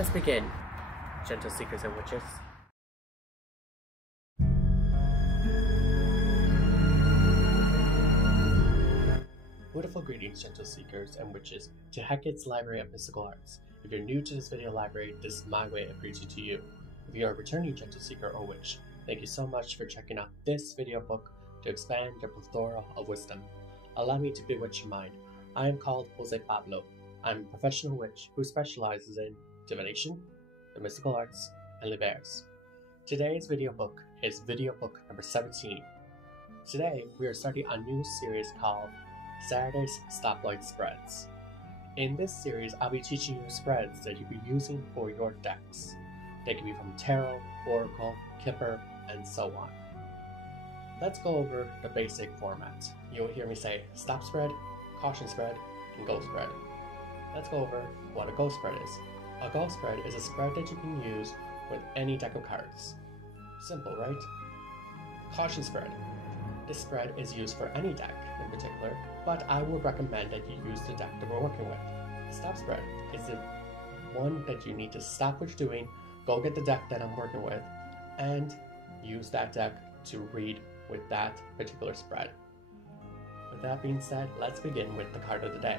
us begin, gentle seekers and witches. Hootiful greetings, gentle seekers and witches, to Hecate's Library of Mystical Arts. If you're new to this video library, this is my way of greeting to you. If you are a returning gentle seeker or witch, thank you so much for checking out this video book to expand your plethora of wisdom. Allow me to bewitch your mind. I am called José Pablo. I'm a professional witch who specializes in divination, the mystical arts, and libers. Today's video book is video book number 17. Today, we are starting a new series called Saturday's Stoplight Spreads. In this series, I'll be teaching you spreads that you'll be using for your decks. They can be from tarot, oracle, kipper, and so on. Let's go over the basic format. You'll hear me say stop spread, caution spread, and go spread. Let's go over what a go spread is. A go spread is a spread that you can use with any deck of cards. Simple, right? Caution spread. This spread is used for any deck in particular, but I would recommend that you use the deck that we're working with. Stop spread is the one that you need to stop what you're doing, go get the deck that I'm working with, and use that deck to read with that particular spread. With that being said, let's begin with the card of the day.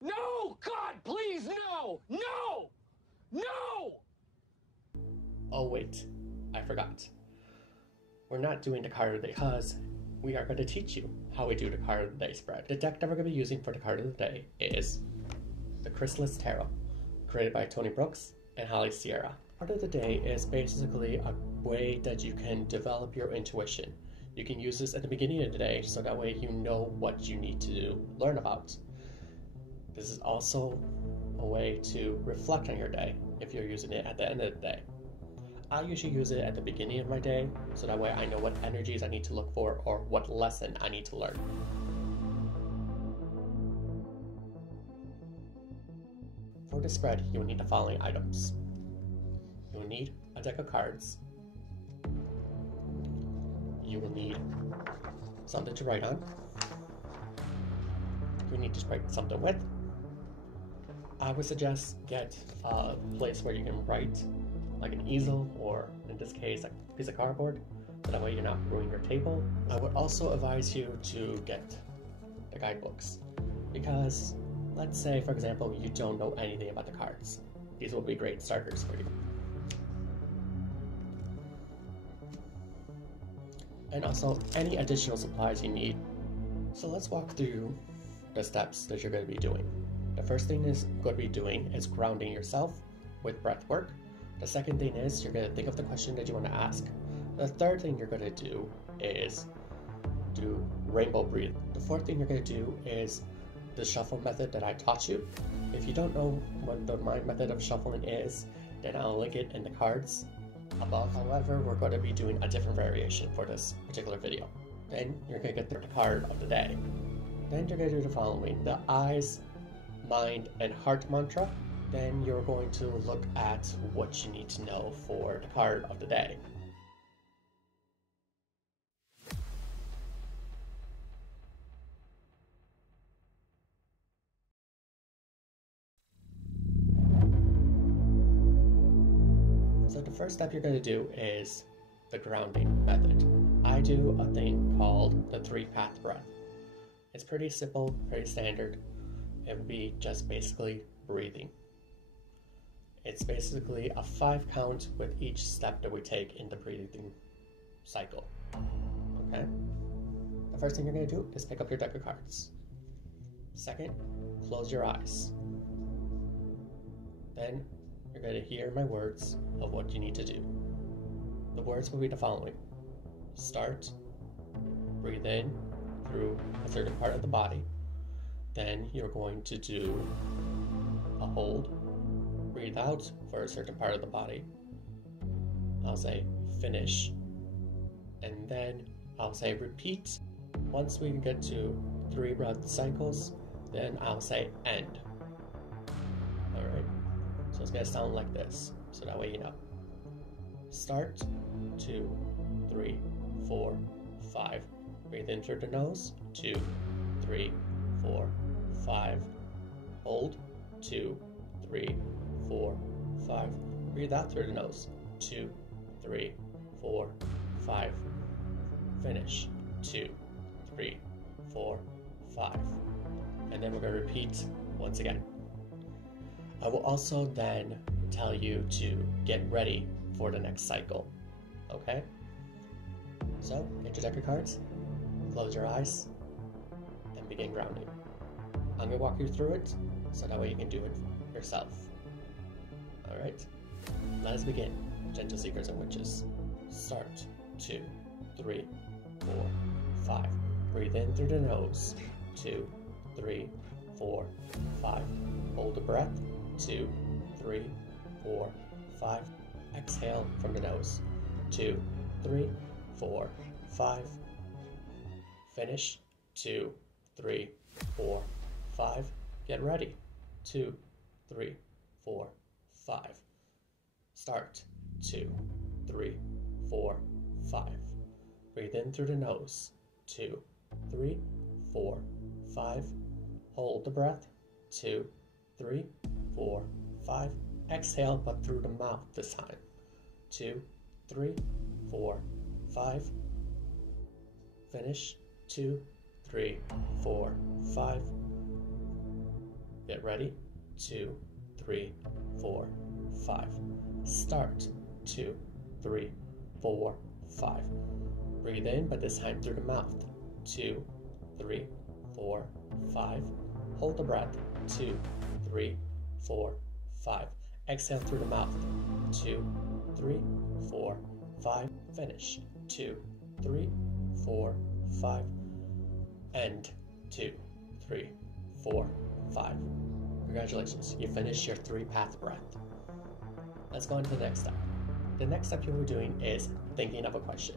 No! God, please, no! No! No! Oh wait, I forgot. We're not doing the card of the day because we are going to teach you how we do the card of the day spread. The deck that we're going to be using for the card of the day is the Chrysalis Tarot, created by Tony Brooks and Holly Sierra. Card of the day is basically a way that you can develop your intuition. You can use this at the beginning of the day so that way you know what you need to learn about. This is also a way to reflect on your day if you're using it at the end of the day. I usually use it at the beginning of my day so that way I know what energies I need to look for or what lesson I need to learn. For the spread, you will need the following items. You will need a deck of cards. You will need something to write on. You need to write something with. I would suggest get a place where you can write, like an easel, or in this case, a piece of cardboard, so that way you're not ruining your table. I would also advise you to get the guidebooks, because let's say, for example, you don't know anything about the cards. These will be great starters for you. And also any additional supplies you need. So let's walk through the steps that you're going to be doing. The first thing is going to be doing is grounding yourself with breath work. The second thing is you're going to think of the question that you want to ask. The third thing you're going to do is do rainbow breathe. The fourth thing you're going to do is the shuffle method that I taught you. If you don't know what my method of shuffling is, then I'll link it in the cards above. However, we're going to be doing a different variation for this particular video. Then you're going to get the card of the day. Then you're going to do the following: the eyes, mind, and heart mantra. Then you're going to look at what you need to know for the card of the day. So the first step you're going to do is the grounding method. I do a thing called the 3-path breath. It's pretty simple, pretty standard. It would be just basically breathing. It's basically a 5 count with each step that we take in the breathing cycle. Okay? The first thing you're going to do is pick up your deck of cards. Second, close your eyes. Then you're going to hear my words of what you need to do. The words will be the following: start, breathe in through a certain part of the body. Then you're going to do a hold, breathe out for a certain part of the body. I'll say finish, and then I'll say repeat. Once we get to 3 breath cycles, then I'll say end. Alright, so it's going to sound like this, so that way you know. Start, 2, 3, 4, 5. Breathe in through the nose, 2, 3, 4, 5. hold, 2, 3, 4, 5. Breathe out through the nose, 2, 3, 4, 5. Finish, 2, 3, 4, 5. And then we're going to repeat once again. I will also then tell you to get ready for the next cycle, okay? So, get your deck of cards, close your eyes, and begin grounding. I'm going to walk you through it, so that way you can do it yourself. Alright? Let us begin, gentle seekers and witches. Start, 2, 3, 4, 5. Breathe in through the nose, 2, 3, 4, 5. Hold the breath, 2, 3, 4, 5. Exhale from the nose, 2, 3, 4, 5. Finish, 2, 3, 4, 5. Get ready, 2, 3, 4, 5. Start, 2, 3, 4, 5. Breathe in through the nose, 2, 3, 4, 5. Hold the breath, 2, 3, 4, 5. Exhale, but through the mouth this time. 2, 3, 4, 5. Finish, 2, 3, 4, 5. Get ready, 2, 3, 4, 5. Start, 2, 3, 4, 5. Breathe in, but this time through the mouth. 2, 3, 4, 5. Hold the breath. 2, 3, 4, 5. Exhale through the mouth. 2, 3, 4, 5. Finish. 2, 3, 4, 5. End. 2, 3, 4, 5. Congratulations, you finished your 3-path breath. Let's go on to the next step. The next step you'll be doing is thinking of a question.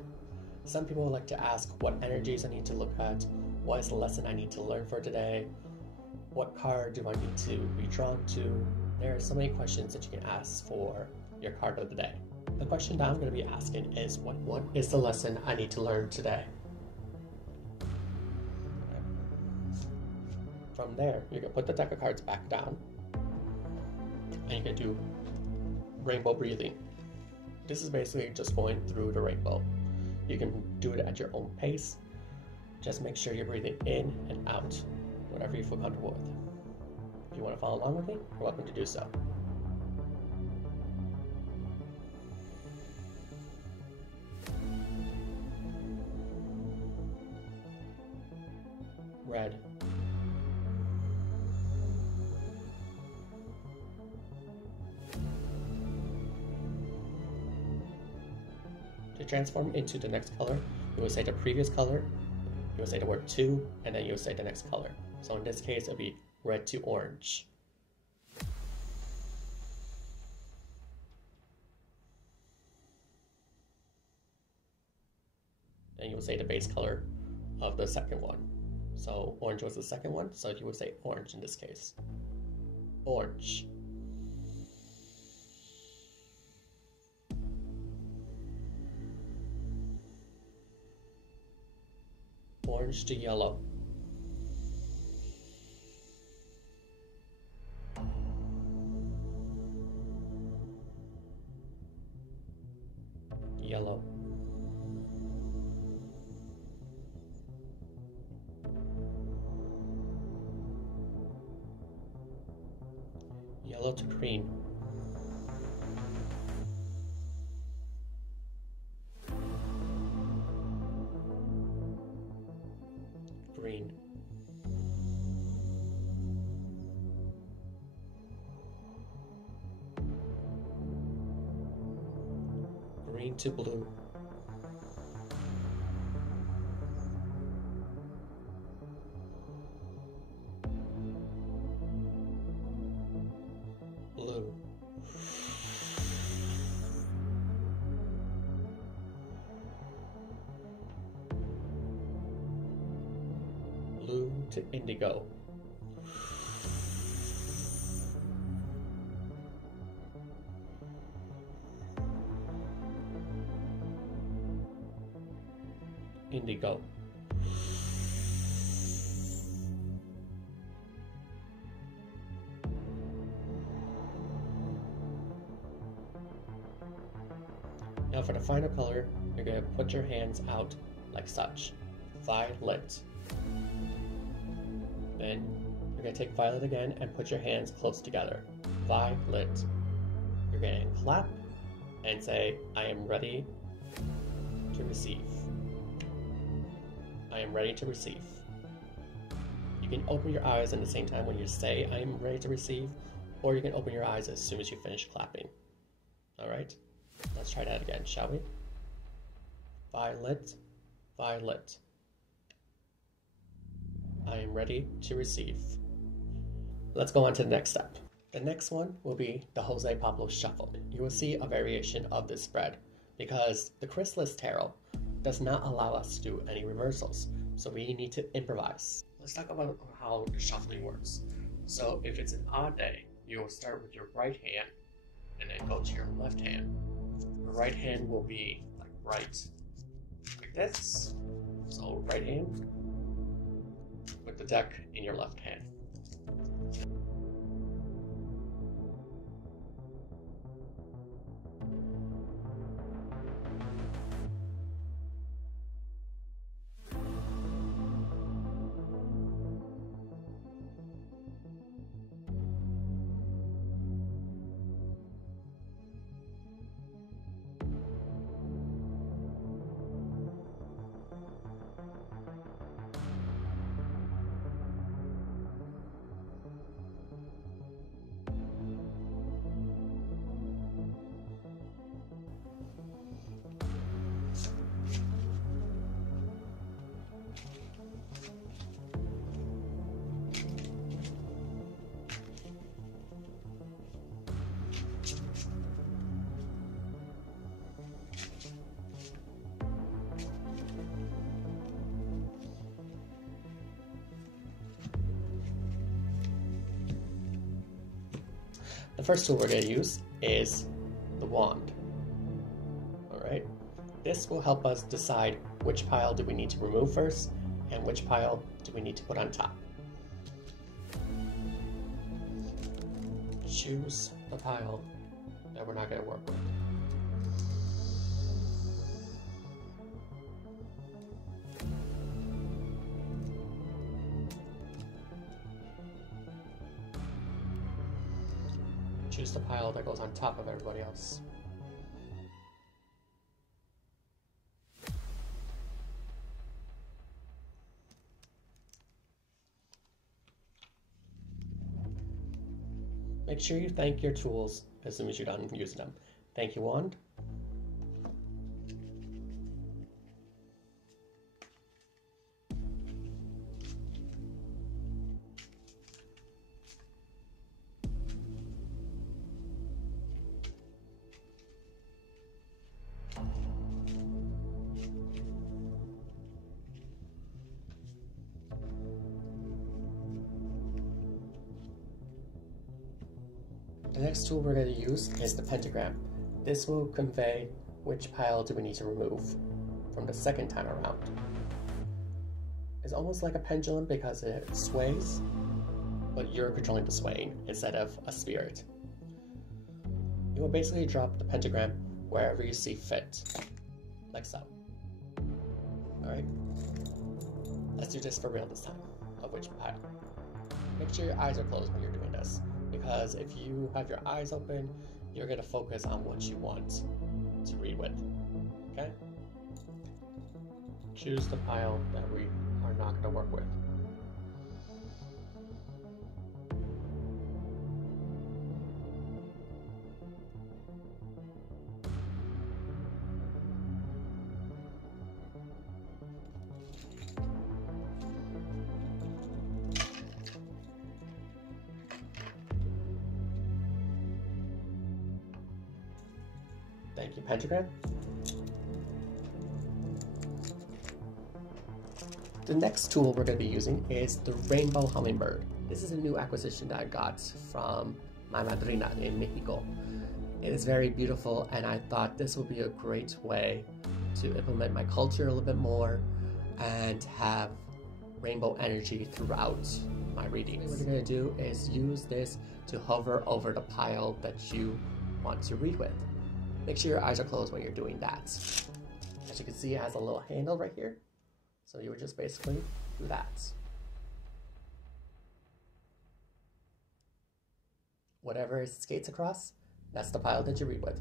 Some people like to ask what energies I need to look at, what is the lesson I need to learn for today, what card do I need to be drawn to. There are so many questions that you can ask for your card of the day. The question that I'm going to be asking is, what is the lesson I need to learn today? From there, you can put the deck of cards back down, and you can do rainbow breathing. This is basically just going through the rainbow. You can do it at your own pace. Just make sure you're breathing in and out, whatever you feel comfortable with. If you want to follow along with me, you're welcome to do so. Red. To transform into the next color, you will say the previous color, you will say the word to, and then you will say the next color. So in this case, it'll be red to orange. And you will say the base color of the second one. So orange was the second one, so you would say orange in this case. Orange. Orange to yellow. Yellow. Yellow to green. Green. Green to blue. Blue. Blue to indigo. Indigo. Now for the final color, you're going to put your hands out like such. Violet. Then you're going to take violet again and put your hands close together. Violet. You're going to clap and say, I am ready to receive. I am ready to receive. You can open your eyes at the same time when you say, I am ready to receive, or you can open your eyes as soon as you finish clapping. Alright? Let's try that again, shall we? Violet, violet. I am ready to receive. Let's go on to the next step. The next one will be the José Pablo Shuffle. You will see a variation of this spread because the Chrysalis Tarot does not allow us to do any reversals, so we need to improvise. Let's talk about how the shuffling works. So if it's an odd day, you will start with your right hand and then go to your left hand. Your right hand will be like this. So right hand with the deck in your left hand. The first tool we're going to use is the wand. Alright, this will help us decide which pile do we need to remove first and which pile do we need to put on top. Choose the pile that we're not going to work with. Choose the pile that goes on top of everybody else. Make sure you thank your tools as soon as you're done using them. Thank you, wand. The next tool we're going to use is the pentagram. This will convey which pile do we need to remove from the second time around. It's almost like a pendulum because it sways, but you're controlling the swaying instead of a spirit. You will basically drop the pentagram wherever you see fit, like so. Alright, let's do this for real this time, of which pile. Make sure your eyes are closed when you're doing this, because if you have your eyes open, you're going to focus on what you want to read with, okay? Choose the pile that we are not going to work with. Thank you, pentagram. The next tool we're going to be using is the rainbow hummingbird. This is a new acquisition that I got from my madrina in Mexico. It is very beautiful, and I thought this would be a great way to implement my culture a little bit more and have rainbow energy throughout my readings. What we're going to do is use this to hover over the pile that you want to read with. Make sure your eyes are closed when you're doing that. As you can see, it has a little handle right here. So you would just basically do that. Whatever it skates across, that's the pile that you read with.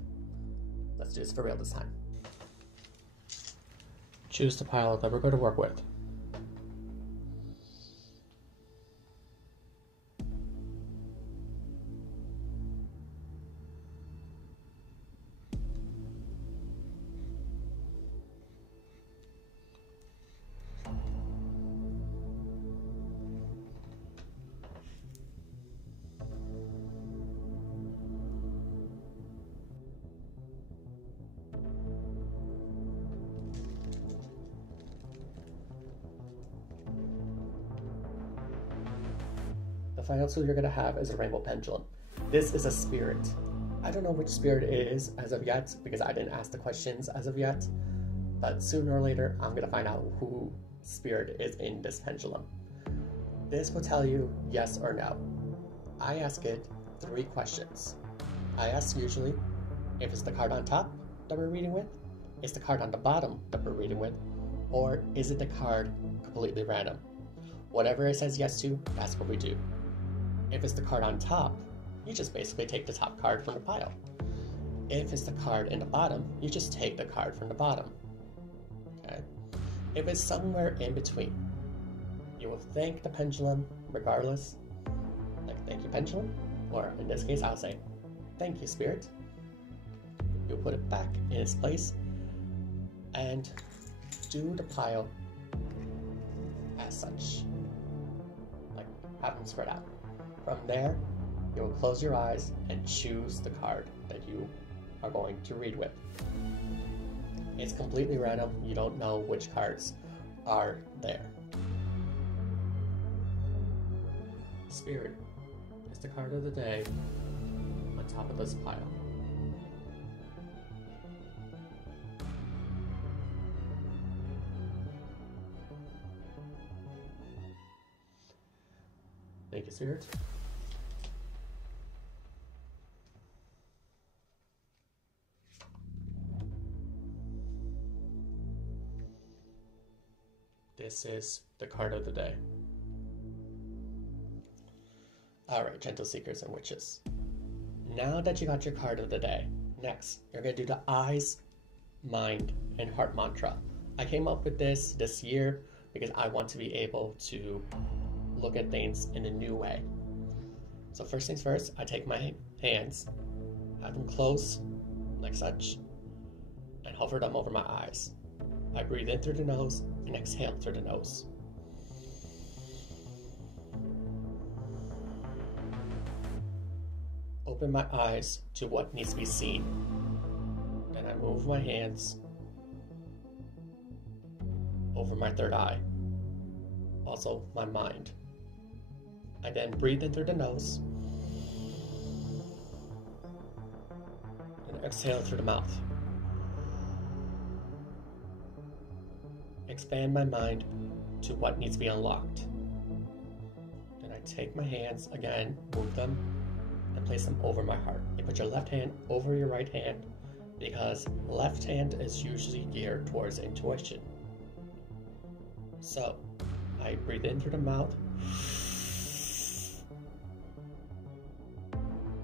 Let's do this for real this time. Choose the pile that we're going to work with. The final tool you're going to have is a rainbow pendulum. This is a spirit. I don't know which spirit it is as of yet because I didn't ask the questions as of yet, but sooner or later I'm going to find out who spirit is in this pendulum. This will tell you yes or no. I ask it 3 questions. I ask usually if it's the card on top that we're reading with, is the card on the bottom that we're reading with, or is it the card completely random? Whatever it says yes to, that's what we do. If it's the card on top, you just basically take the top card from the pile. If it's the card in the bottom, you just take the card from the bottom. Okay? If it's somewhere in between, you will thank the pendulum regardless. Like, thank you, pendulum. Or in this case, I'll say, thank you, spirit. You'll put it back in its place and do the pile as such. Like, have them spread out. From there, you will close your eyes and choose the card that you are going to read with. It's completely random. You don't know which cards are there. Spirit is the card of the day on top of this pile. Thank you, Spirit. This is the card of the day. Alright, gentle seekers and witches. Now that you got your card of the day, next, you're going to do the eyes, mind, and heart mantra. I came up with this year because I want to be able to look at things in a new way. So first things first, I take my hands, have them close like such, and hover them over my eyes. I breathe in through the nose and exhale through the nose. Open my eyes to what needs to be seen. Then I move my hands over my third eye, also my mind. I then breathe in through the nose and exhale through the mouth. Expand my mind to what needs to be unlocked. Then I take my hands again, move them, and place them over my heart. You put your left hand over your right hand because left hand is usually geared towards intuition. So I breathe in through the mouth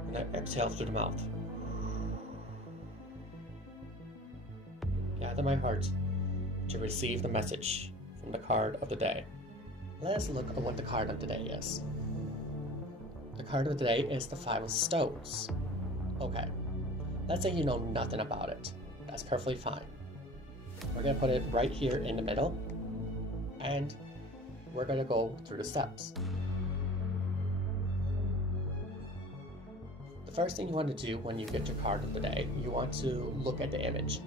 and I exhale through the mouth. Gather my heart to receive the message from the card of the day. Let us look at what the card of the day is. The card of the day is the 5 of Stones. Okay, let's say you know nothing about it. That's perfectly fine. We're going to put it right here in the middle, and we're going to go through the steps. The first thing you want to do when you get your card of the day, you want to look at the image.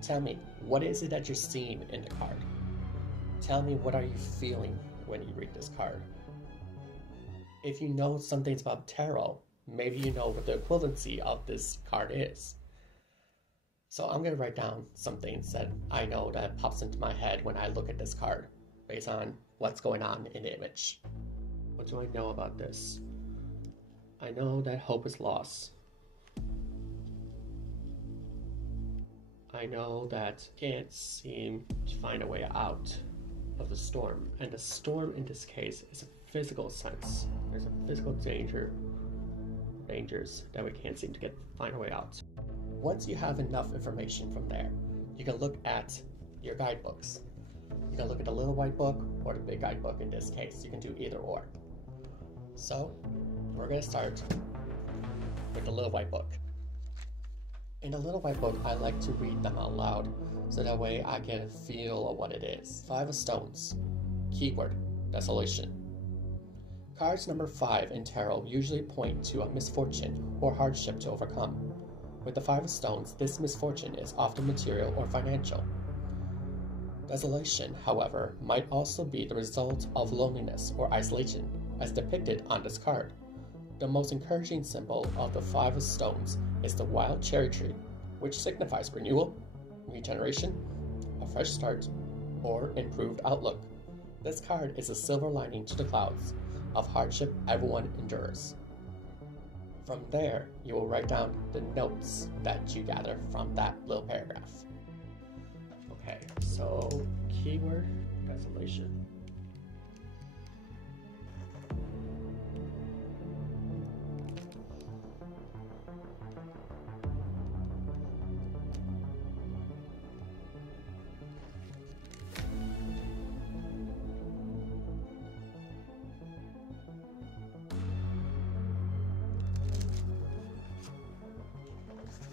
Tell me, what is it that you're seeing in the card? Tell me, what are you feeling when you read this card? If you know some things about tarot, maybe you know what the equivalency of this card is. So I'm going to write down some things that I know that pops into my head when I look at this card, based on what's going on in the image. What do I know about this? I know that hope is lost. I know that can't seem to find a way out of the storm, and the storm in this case is a physical sense. There's a physical dangers that we can't seem to find a way out. Once you have enough information from there, you can look at your guidebooks. You can look at the little white book or the big guidebook in this case. You can do either or. So we're going to start with the little white book. In the little white book, I like to read them out loud so that way I get a feel of what it is. 5 of Stones. Keyword: desolation. Cards number 5 in tarot usually point to a misfortune or hardship to overcome. With the 5 of Stones, this misfortune is often material or financial. Desolation, however, might also be the result of loneliness or isolation, as depicted on this card. The most encouraging symbol of the 5 of Stones is the wild cherry tree, which signifies renewal, regeneration, a fresh start, or improved outlook. This card is a silver lining to the clouds of hardship everyone endures. From there, you will write down the notes that you gather from that little paragraph. Okay, so keyword: desolation.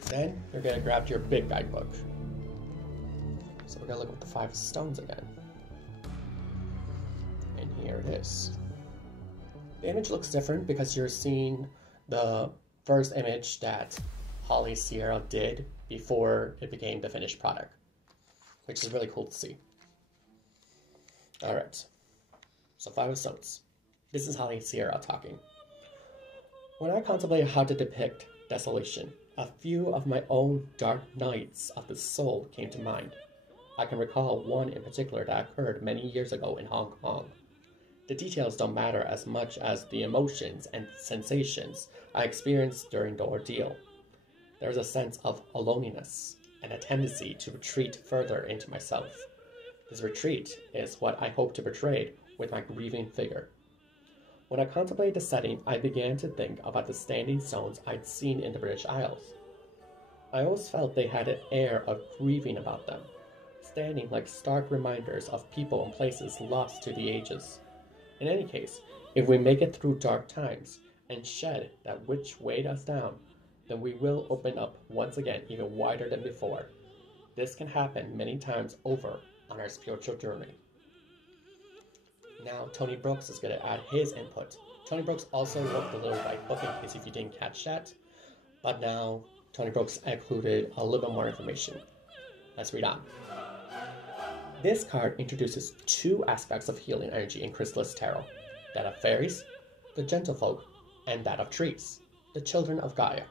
Then you're going to grab your big guidebook. So we're going to look at the 5 of Stones again. And here it is. The image looks different because you're seeing the first image that Holly Sierra did before it became the finished product, which is really cool to see. Alright, so 5 of Stones. This is Holly Sierra talking. When I contemplated how to depict desolation, a few of my own dark nights of the soul came to mind. I can recall one in particular that occurred many years ago in Hong Kong. The details don't matter as much as the emotions and sensations I experienced during the ordeal. There was a sense of loneliness and a tendency to retreat further into myself. This retreat is what I hope to portray with my grieving figure. When I contemplated the setting, I began to think about the standing stones I'd seen in the British Isles. I always felt they had an air of grieving about them, standing like stark reminders of people and places lost to the ages. In any case, if we make it through dark times and shed that which weighed us down, then we will open up once again even wider than before. This can happen many times over on our spiritual journey. Now Tony Brooks is going to add his input. Tony Brooks also wrote the little white book in case if you didn't catch that, but now Tony Brooks included a little bit more information. Let's read on. This card introduces 2 aspects of healing energy in Chrysalis Tarot, that of fairies, the gentlefolk, and that of trees, the children of Gaia.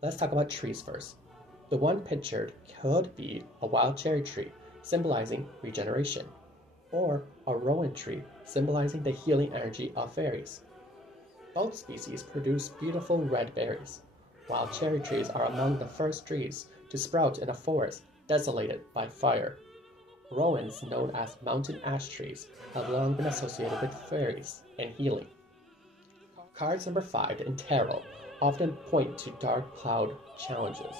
Let's talk about trees first. The one pictured could be a wild cherry tree, symbolizing regeneration, or a rowan tree, symbolizing the healing energy of fairies. Both species produce beautiful red berries. Wild cherry trees are among the first trees to sprout in a forest desolated by fire. Rowans, known as mountain ash trees, have long been associated with fairies and healing. Cards number 5 in tarot often point to dark cloud challenges.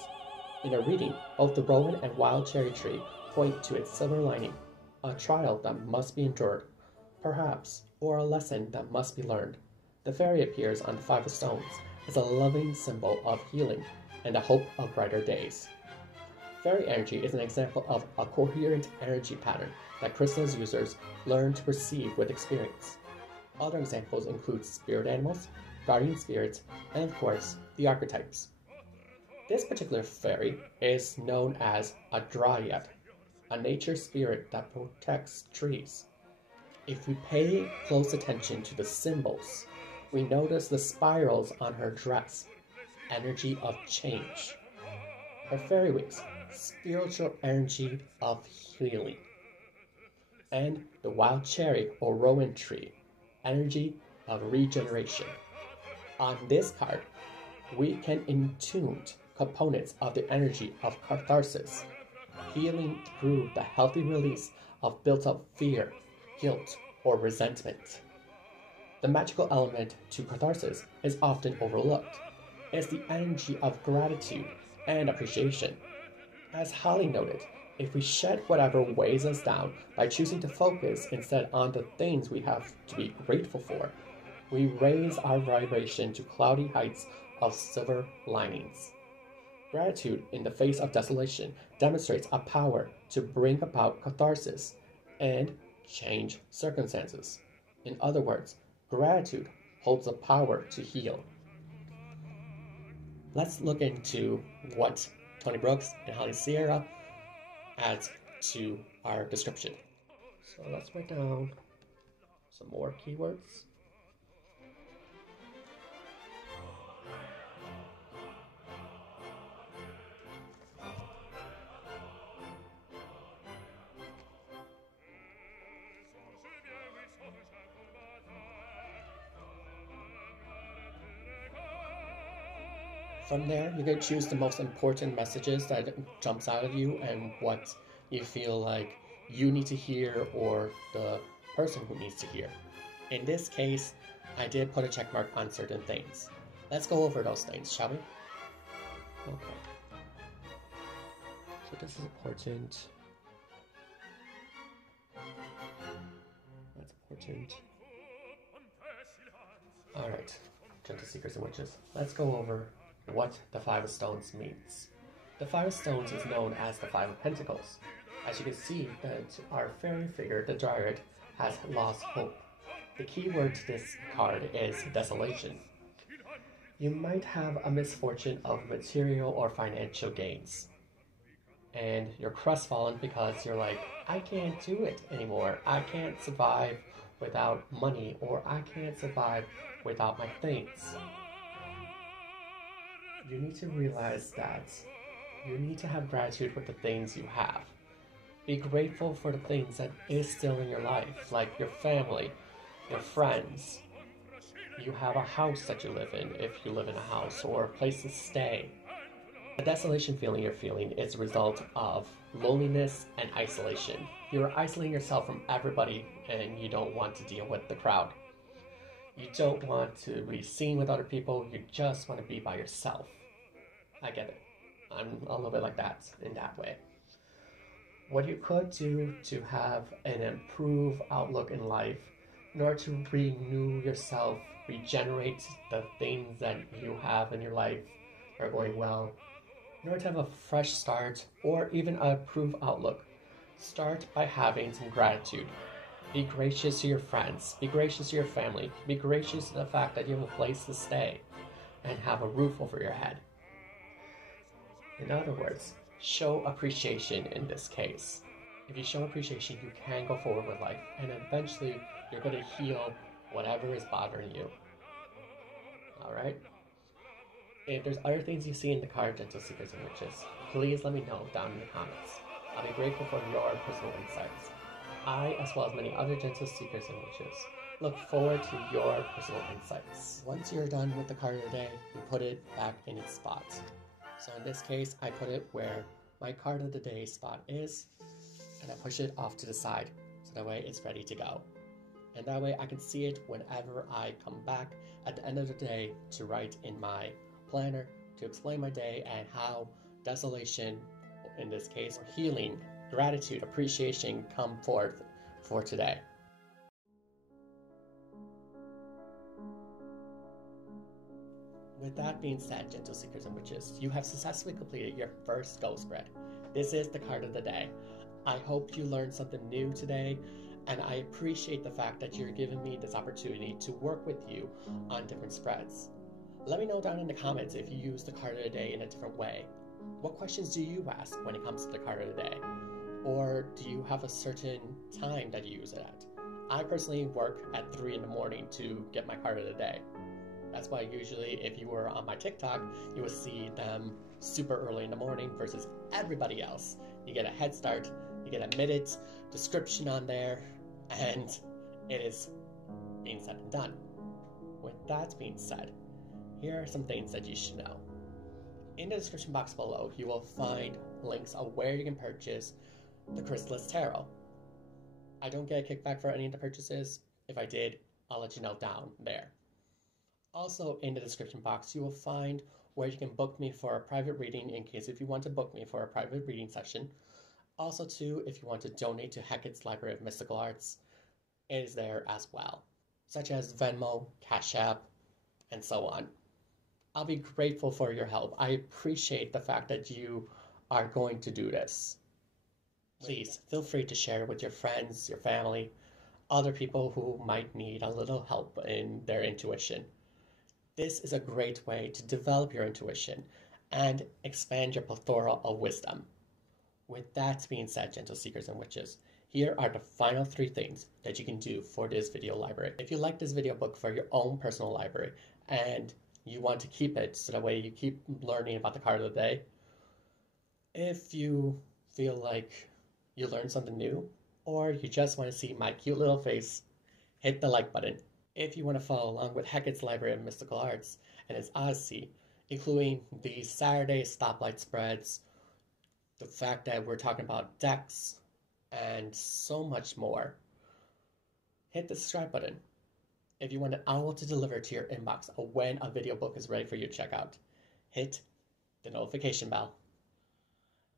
In a reading, both the rowan and wild cherry tree point to its silver lining, a trial that must be endured, perhaps, or a lesson that must be learned. The fairy appears on the 5 of Stones as a loving symbol of healing and a hope of brighter days. Fairy energy is an example of a coherent energy pattern that Chrysalis users learn to perceive with experience. Other examples include spirit animals, guardian spirits, and of course, the archetypes. This particular fairy is known as a dryad, a nature spirit that protects trees. If we pay close attention to the symbols, we notice the spirals on her dress, energy of change. Her fairy wings, spiritual energy of healing. And the wild cherry or rowan tree, energy of regeneration. On this card, we can intune components of the energy of catharsis, healing through the healthy release of built-up fear, guilt, or resentment. The magical element to catharsis is often overlooked. It's the energy of gratitude and appreciation. As Holly noted, if we shed whatever weighs us down by choosing to focus instead on the things we have to be grateful for, we raise our vibration to cloudy heights of silver linings. Gratitude in the face of desolation demonstrates a power to bring about catharsis and change circumstances. In other words, gratitude holds the power to heal. Let's look into what Tony Brooks and Holly Sierra adds to our description. So let's write down some more keywords. From there, you can choose the most important messages that jumps out of you and what you feel like you need to hear or the person who needs to hear. In this case, I did put a check mark on certain things. Let's go over those things, shall we? Okay. So this is important. That's important. Alright, Gentle Seekers and Witches. Let's go over what the Five of Stones means. The Five of Stones is known as the Five of Pentacles. As you can see, that our fairy figure, the Dryad, has lost hope. The key word to this card is desolation. You might have a misfortune of material or financial gains, and you're crestfallen because you're like, I can't do it anymore. I can't survive without money, or I can't survive without my things. You need to realize that you need to have gratitude with the things you have. Be grateful for the things that is still in your life, like your family, your friends. You have a house that you live in, if you live in a house, or a place to stay. The desolation feeling you're feeling is a result of loneliness and isolation. You're isolating yourself from everybody and you don't want to deal with the crowd. You don't want to be seen with other people, you just want to be by yourself. I get it. I'm a little bit like that, in that way. What you could do to have an improved outlook in life, in order to renew yourself, regenerate the things that you have in your life that are going well, in order to have a fresh start or even an improved outlook, start by having some gratitude. Be gracious to your friends, be gracious to your family, be gracious to the fact that you have a place to stay and have a roof over your head. In other words, show appreciation in this case. If you show appreciation, you can go forward with life, and eventually you're going to heal whatever is bothering you. Alright? If there's other things you see in the card, Gentle Seekers and Witches, please let me know down in the comments. I'll be grateful for your personal insights. I, as well as many other Gentle Seekers and Witches, look forward to your personal insights. Once you're done with the card of the day, you put it back in its spot. So in this case, I put it where my card of the day spot is, and I push it off to the side, so that way it's ready to go. And that way I can see it whenever I come back at the end of the day to write in my planner to explain my day and how desolation, in this case, or healing, gratitude, appreciation come forth for today. With that being said, Gentle Seekers and Witches, you have successfully completed your first ghost spread. This is the card of the day. I hope you learned something new today, and I appreciate the fact that you're giving me this opportunity to work with you on different spreads. Let me know down in the comments if you use the card of the day in a different way. What questions do you ask when it comes to the card of the day? Or do you have a certain time that you use it at? I personally work at 3 in the morning to get my card of the day. That's why usually if you were on my TikTok, you would see them super early in the morning versus everybody else. You get a head start, you get a minute description on there, and it is being said and done. With that being said, here are some things that you should know. In the description box below, you will find links on where you can purchase the Chrysalis Tarot. I don't get a kickback for any of the purchases. If I did, I'll let you know down there. Also, in the description box, you will find where you can book me for a private reading in case if you want to book me for a private reading session. Also, too, if you want to donate to Hecate's Library of Mystical Arts, it is there as well, such as Venmo, Cashapp, and so on. I'll be grateful for your help. I appreciate the fact that you are going to do this. Please feel free to share it with your friends, your family, other people who might need a little help in their intuition. This is a great way to develop your intuition and expand your plethora of wisdom. With that being said, gentle seekers and witches, here are the final 3 things that you can do for this video library. If you like this video book for your own personal library and you want to keep it so that way you keep learning about the card of the day, if you feel like you learned something new, or you just want to see my cute little face, hit the like button. If you want to follow along with Hecate's Library of Mystical Arts and its Odyssey, including the Saturday Stoplight spreads, the fact that we're talking about decks, and so much more, hit the subscribe button. If you want an owl to deliver to your inbox when a video book is ready for you to check out, hit the notification bell.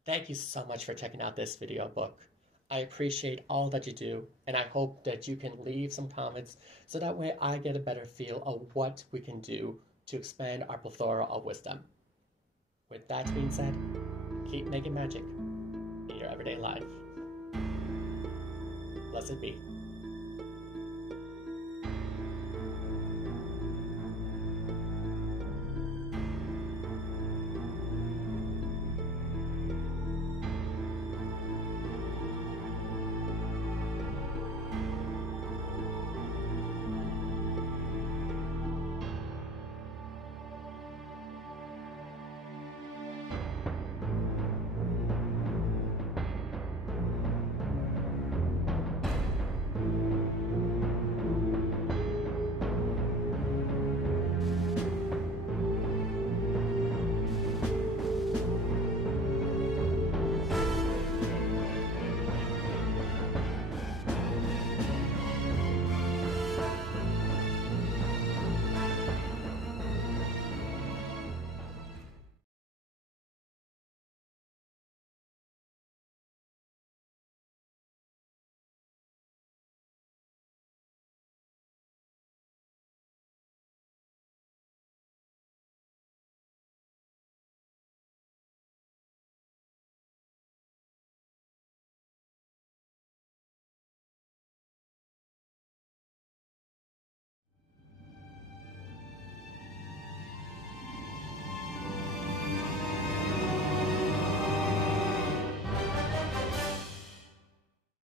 Thank you so much for checking out this video book. I appreciate all that you do, and I hope that you can leave some comments so that way I get a better feel of what we can do to expand our plethora of wisdom. With that being said, keep making magic in your everyday life. Blessed be.